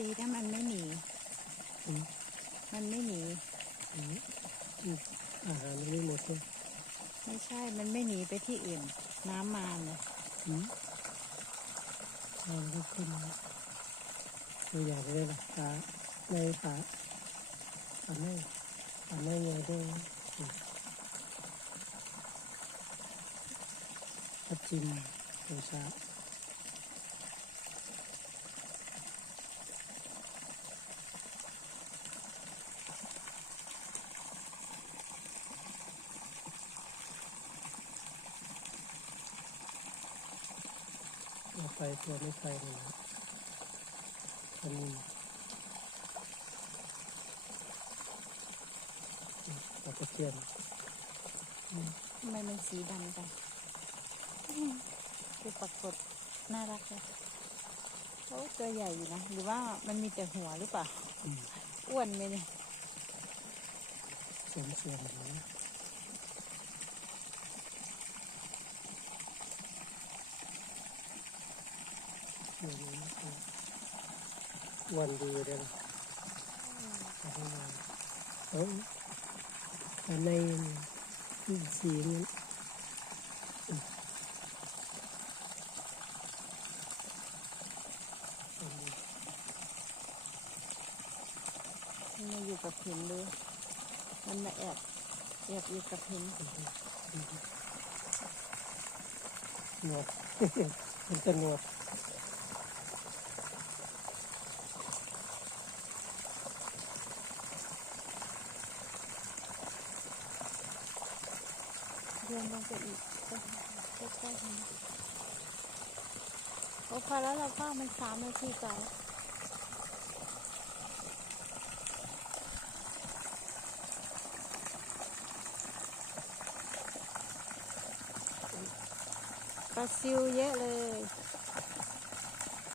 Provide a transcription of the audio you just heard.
ดีถ้ามันไม่หนี อืมมันไม่หนี อืมอืมอาหารมันไม่หมดเลยไม่ใช่ มันไม่หนีไปที่อื่น น้ำมาเนี่ยอืมเราก็ขึ้นตัวอย่างเลยนะปลาในปลาปลาในปลาในใหญ่ด้วยอืมทับทิมตัวชา เอาไปตัวไม่ไปเลยนะอันนี้ปลาตะเพียนทำไมมันสีดำกันอืมคือปรากฏน่ารักเลยโอ้ตัวใหญ่อยู่นะ หรือว่ามันมีแต่หัวหรือเปล่า อ้วนไหมเนี่ยเสียมเสียมๆนะอืมอ้ วันดีเลยนะเอาเข้ามาเอ้ยอันในนี่สีนี้มันมาอยู่กับหินเลยมันมาแอบแอบอยู่กับหินหนวดมันจะหนวด เดินลงไปอีกใกล้ๆนี้โอ้พอแล้วเราก็มันสามนาทีกว่าแล้วปลาซิวเยอะเลย